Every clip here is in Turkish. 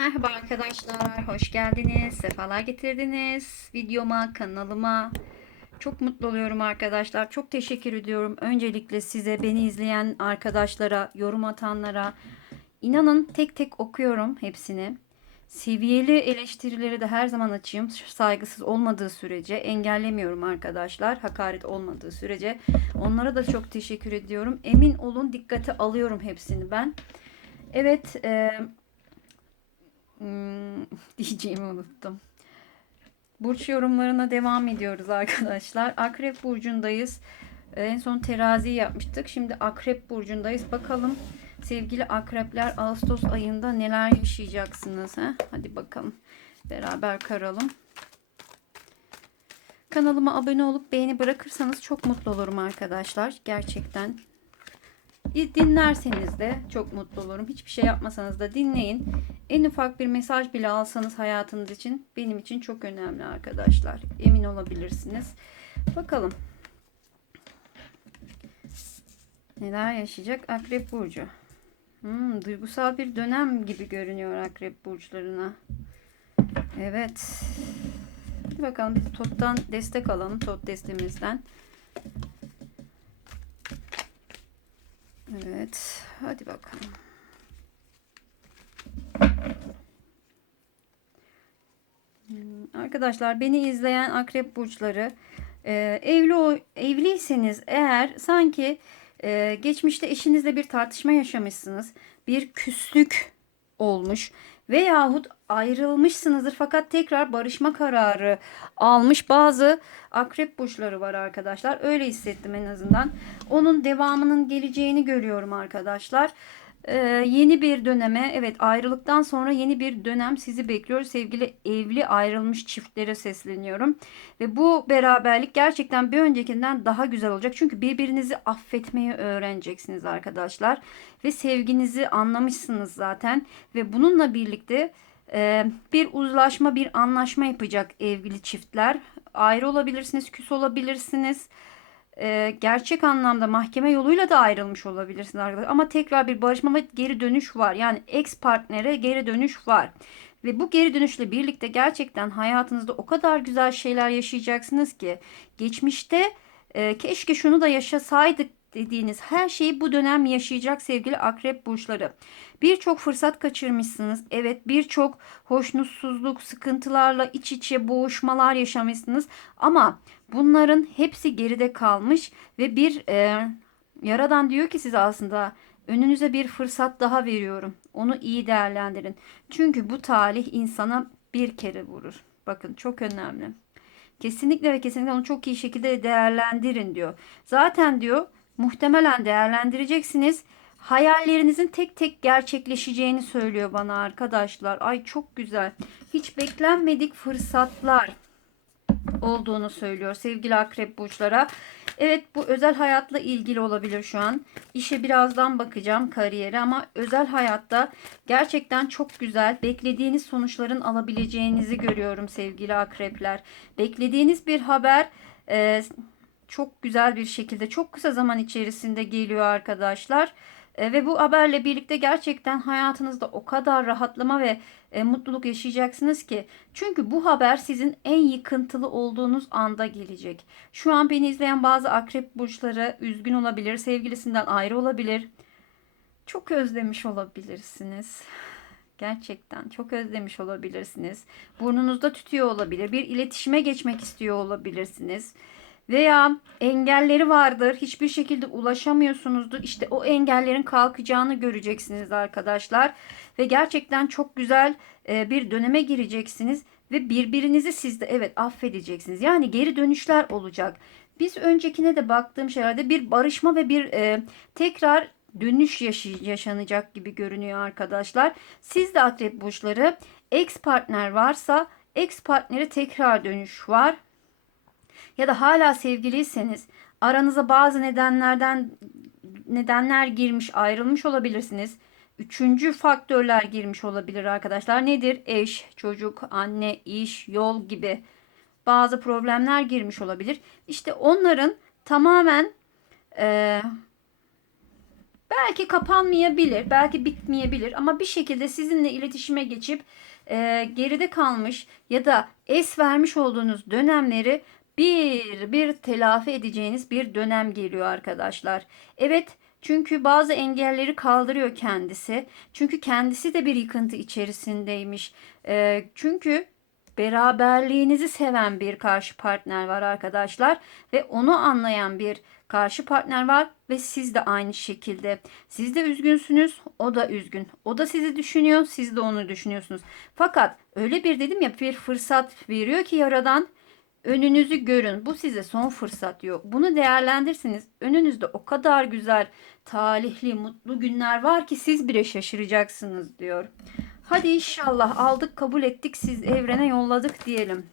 Merhaba arkadaşlar, hoş geldiniz, sefalar getirdiniz videoma, kanalıma. Çok mutlu oluyorum arkadaşlar, çok teşekkür ediyorum. Öncelikle size, beni izleyen arkadaşlara, yorum atanlara. İnanın tek tek okuyorum hepsini. Seviyeli eleştirileri de her zaman açayım. Saygısız olmadığı sürece engellemiyorum arkadaşlar. Hakaret olmadığı sürece. Onlara da çok teşekkür ediyorum. Emin olun dikkate alıyorum hepsini ben. Evet, Hmm, diyeceğimi unuttum. Burç yorumlarına devam ediyoruz arkadaşlar. Akrep burcundayız. En son terazi yapmıştık. Şimdi akrep burcundayız. Bakalım sevgili akrepler Ağustos ayında neler yaşayacaksınız? He? Hadi bakalım. Beraber karalım. Kanalıma abone olup beğeni bırakırsanız çok mutlu olurum arkadaşlar. Gerçekten Dinlerseniz de çok mutlu olurum. Hiçbir şey yapmasanız da dinleyin. En ufak bir mesaj bile alsanız hayatınız için benim için çok önemli arkadaşlar. Emin olabilirsiniz. Bakalım. Neler yaşayacak Akrep Burcu? Hmm, duygusal bir dönem gibi görünüyor Akrep Burçlarına. Evet. Hadi bakalım biz TOT'tan destek alalım. TOT destemizden. Evet. Hadi bakalım. Arkadaşlar beni izleyen akrep burçları e, evli o evliyseniz eğer sanki e, geçmişte eşinizle bir tartışma yaşamışsınız. Bir küslük olmuş veyahut ayrılmışsınızdır fakat tekrar barışma kararı almış bazı akrep burçları var arkadaşlar. Öyle hissettim en azından. Onun devamının geleceğini görüyorum arkadaşlar. Ee, yeni bir döneme evet ayrılıktan sonra yeni bir dönem sizi bekliyor. Sevgili evli ayrılmış çiftlere sesleniyorum. Ve bu beraberlik gerçekten bir öncekinden daha güzel olacak. Çünkü birbirinizi affetmeyi öğreneceksiniz arkadaşlar. Ve sevginizi anlamışsınız zaten. Ve bununla birlikte e, bir uzlaşma, bir anlaşma yapacak evli çiftler. Ayrı olabilirsiniz, küs olabilirsiniz. E, gerçek anlamda mahkeme yoluyla da ayrılmış olabilirsiniz arkadaşlar. Ama tekrar bir barışma ve geri dönüş var. Yani ex partnere geri dönüş var. Ve bu geri dönüşle birlikte gerçekten hayatınızda o kadar güzel şeyler yaşayacaksınız ki geçmişte e, keşke şunu da yaşasaydık dediğiniz her şeyi bu dönem yaşayacak sevgili akrep burçları. Birçok fırsat kaçırmışsınız. Evet birçok hoşnutsuzluk, sıkıntılarla iç içe boğuşmalar yaşamışsınız. Ama bunların hepsi geride kalmış ve bir e, yaradan diyor ki size aslında önünüze bir fırsat daha veriyorum. Onu iyi değerlendirin. Çünkü bu talih insana bir kere vurur. Bakın çok önemli. Kesinlikle ve kesinlikle onu çok iyi şekilde değerlendirin diyor. Zaten diyor muhtemelen değerlendireceksiniz. Hayallerinizin tek tek gerçekleşeceğini söylüyor bana arkadaşlar. Ay çok güzel. Hiç beklenmedik fırsatlar olduğunu söylüyor sevgili akrep burçlara. Evet bu özel hayatla ilgili olabilir şu an. İşe birazdan bakacağım kariyere ama özel hayatta gerçekten çok güzel beklediğiniz sonuçların alabileceğinizi görüyorum sevgili akrepler. Beklediğiniz bir haber e, çok güzel bir şekilde çok kısa zaman içerisinde geliyor arkadaşlar. E, ve bu haberle birlikte gerçekten hayatınızda o kadar rahatlama ve e, mutluluk yaşayacaksınız ki. Çünkü bu haber sizin en yıkıntılı olduğunuz anda gelecek. Şu an beni izleyen bazı akrep burçları üzgün olabilir, sevgilisinden ayrı olabilir. Çok özlemiş olabilirsiniz. Gerçekten çok özlemiş olabilirsiniz. Burnunuzda tütüyor olabilir. Bir iletişime geçmek istiyor olabilirsiniz veya engelleri vardır. Hiçbir şekilde ulaşamıyorsunuzdur. İşte o engellerin kalkacağını göreceksiniz arkadaşlar. Ve gerçekten çok güzel e, bir döneme gireceksiniz ve birbirinizi siz de evet affedeceksiniz. Yani geri dönüşler olacak. Biz öncekine de baktığım şeylerde bir barışma ve bir e, tekrar dönüş yaşanacak gibi görünüyor arkadaşlar. Siz de akrep burçları ex partner varsa ex partneri tekrar dönüş var ya da hala sevgiliyseniz aranıza bazı nedenlerden nedenler girmiş ayrılmış olabilirsiniz. Üçüncü faktörler girmiş olabilir arkadaşlar. Nedir? Eş, çocuk, anne, iş, yol gibi bazı problemler girmiş olabilir. İşte onların tamamen e, belki kapanmayabilir, belki bitmeyebilir ama bir şekilde sizinle iletişime geçip e, geride kalmış ya da es vermiş olduğunuz dönemleri bir bir telafi edeceğiniz bir dönem geliyor arkadaşlar. Evet çünkü bazı engelleri kaldırıyor kendisi. Çünkü kendisi de bir yıkıntı içerisindeymiş. E, çünkü beraberliğinizi seven bir karşı partner var arkadaşlar ve onu anlayan bir karşı partner var ve siz de aynı şekilde. Siz de üzgünsünüz, o da üzgün. O da sizi düşünüyor, siz de onu düşünüyorsunuz. Fakat öyle bir dedim ya bir fırsat veriyor ki yaradan önünüzü görün. Bu size son fırsat diyor. Bunu değerlendirsiniz. Önünüzde o kadar güzel, talihli, mutlu günler var ki siz bile şaşıracaksınız diyor. Hadi inşallah aldık, kabul ettik, siz evrene yolladık diyelim.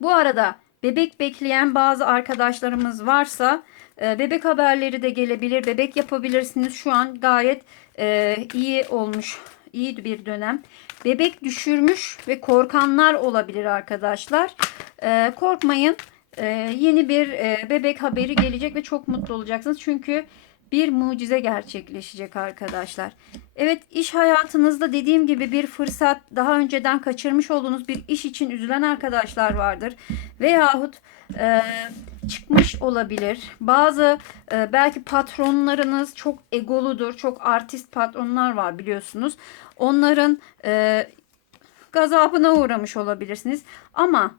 Bu arada bebek bekleyen bazı arkadaşlarımız varsa e, bebek haberleri de gelebilir. Bebek yapabilirsiniz. Şu an gayet e, iyi olmuş. iyi bir dönem. Bebek düşürmüş ve korkanlar olabilir arkadaşlar. E, korkmayın. E, yeni bir e, bebek haberi gelecek ve çok mutlu olacaksınız. Çünkü bir mucize gerçekleşecek arkadaşlar. Evet iş hayatınızda dediğim gibi bir fırsat daha önceden kaçırmış olduğunuz bir iş için üzülen arkadaşlar vardır. Veyahut e, çıkmış olabilir. Bazı e, belki patronlarınız çok egoludur. Çok artist patronlar var biliyorsunuz. Onların e, gazabına uğramış olabilirsiniz. Ama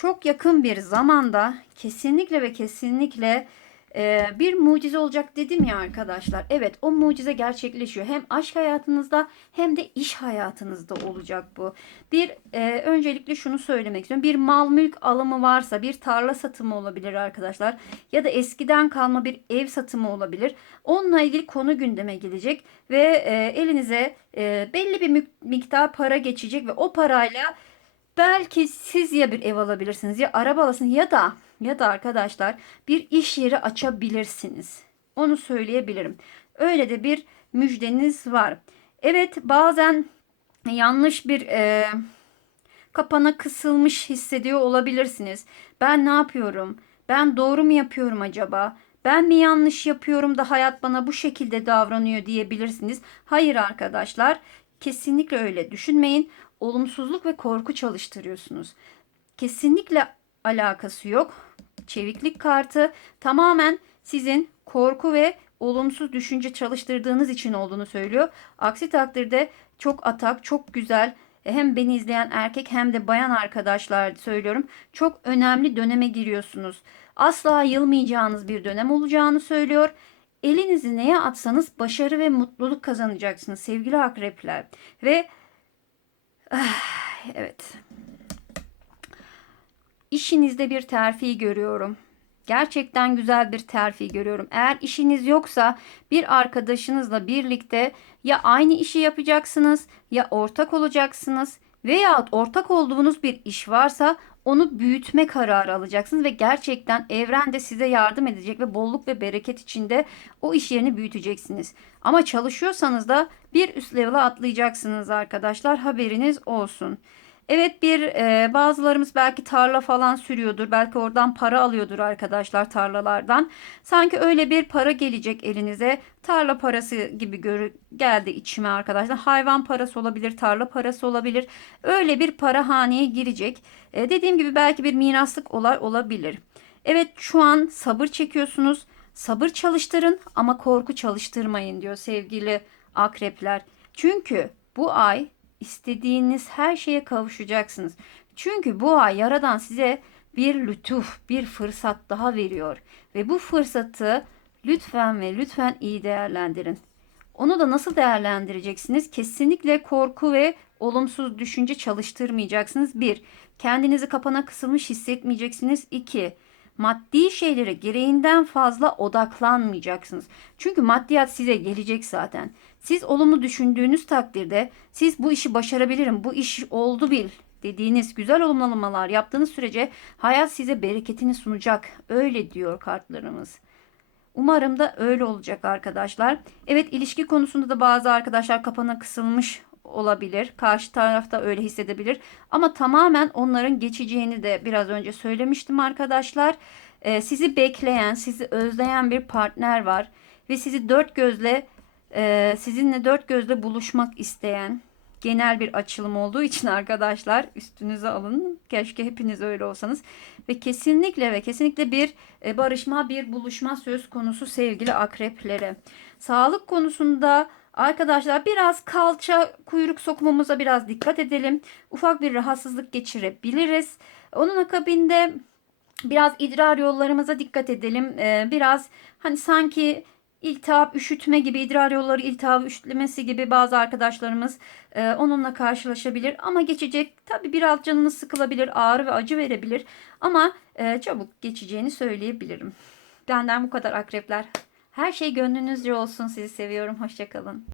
çok yakın bir zamanda kesinlikle ve kesinlikle ee, bir mucize olacak dedim ya arkadaşlar. Evet o mucize gerçekleşiyor. Hem aşk hayatınızda hem de iş hayatınızda olacak bu. Bir e, öncelikle şunu söylemek istiyorum. Bir mal mülk alımı varsa bir tarla satımı olabilir arkadaşlar. Ya da eskiden kalma bir ev satımı olabilir. Onunla ilgili konu gündeme gelecek ve e, elinize e, belli bir miktar para geçecek ve o parayla belki siz ya bir ev alabilirsiniz ya araba alırsınız ya da ya da arkadaşlar bir iş yeri açabilirsiniz. Onu söyleyebilirim. Öyle de bir müjdeniz var. Evet bazen yanlış bir e, kapana kısılmış hissediyor olabilirsiniz. Ben ne yapıyorum? Ben doğru mu yapıyorum acaba? Ben mi yanlış yapıyorum da hayat bana bu şekilde davranıyor diyebilirsiniz. Hayır arkadaşlar, kesinlikle öyle düşünmeyin. Olumsuzluk ve korku çalıştırıyorsunuz. Kesinlikle alakası yok çeviklik kartı tamamen sizin korku ve olumsuz düşünce çalıştırdığınız için olduğunu söylüyor. Aksi takdirde çok atak, çok güzel hem beni izleyen erkek hem de bayan arkadaşlar söylüyorum. Çok önemli döneme giriyorsunuz. Asla yılmayacağınız bir dönem olacağını söylüyor. Elinizi neye atsanız başarı ve mutluluk kazanacaksınız sevgili akrepler. Ve evet işinizde bir terfi görüyorum. Gerçekten güzel bir terfi görüyorum. Eğer işiniz yoksa bir arkadaşınızla birlikte ya aynı işi yapacaksınız ya ortak olacaksınız veya ortak olduğunuz bir iş varsa onu büyütme kararı alacaksınız ve gerçekten evren de size yardım edecek ve bolluk ve bereket içinde o iş yerini büyüteceksiniz. Ama çalışıyorsanız da bir üst level'a atlayacaksınız arkadaşlar haberiniz olsun. Evet bir e, bazılarımız belki tarla falan sürüyordur. Belki oradan para alıyordur arkadaşlar tarlalardan. Sanki öyle bir para gelecek elinize. Tarla parası gibi gör geldi içime arkadaşlar. Hayvan parası olabilir, tarla parası olabilir. Öyle bir para haneye girecek. E, dediğim gibi belki bir miraslık olay olabilir. Evet şu an sabır çekiyorsunuz. Sabır çalıştırın ama korku çalıştırmayın diyor sevgili akrepler. Çünkü bu ay istediğiniz her şeye kavuşacaksınız. Çünkü bu ay Yaradan size bir lütuf, bir fırsat daha veriyor. Ve bu fırsatı lütfen ve lütfen iyi değerlendirin. Onu da nasıl değerlendireceksiniz? Kesinlikle korku ve olumsuz düşünce çalıştırmayacaksınız. Bir, kendinizi kapana kısılmış hissetmeyeceksiniz. İki, maddi şeylere gereğinden fazla odaklanmayacaksınız. Çünkü maddiyat size gelecek zaten. Siz olumlu düşündüğünüz takdirde siz bu işi başarabilirim, bu iş oldu bil dediğiniz güzel olumlamalar yaptığınız sürece hayat size bereketini sunacak. Öyle diyor kartlarımız. Umarım da öyle olacak arkadaşlar. Evet ilişki konusunda da bazı arkadaşlar kapana kısılmış olabilir. Karşı tarafta öyle hissedebilir. Ama tamamen onların geçeceğini de biraz önce söylemiştim arkadaşlar. Ee, sizi bekleyen, sizi özleyen bir partner var. ve sizi dört gözle e, sizinle dört gözle buluşmak isteyen genel bir açılım olduğu için arkadaşlar üstünüze alın. Keşke hepiniz öyle olsanız ve kesinlikle ve kesinlikle bir e, barışma, bir buluşma söz konusu sevgili akreplere. Sağlık konusunda arkadaşlar biraz kalça kuyruk sokmamıza biraz dikkat edelim. Ufak bir rahatsızlık geçirebiliriz. Onun akabinde biraz idrar yollarımıza dikkat edelim. Ee, biraz hani sanki iltihap, üşütme gibi idrar yolları iltihabı üşütlemesi gibi bazı arkadaşlarımız e, onunla karşılaşabilir. Ama geçecek. Tabi biraz canınız sıkılabilir, ağrı ve acı verebilir. Ama e, çabuk geçeceğini söyleyebilirim. Benden bu kadar akrepler. Her şey gönlünüzce olsun. Sizi seviyorum. Hoşçakalın.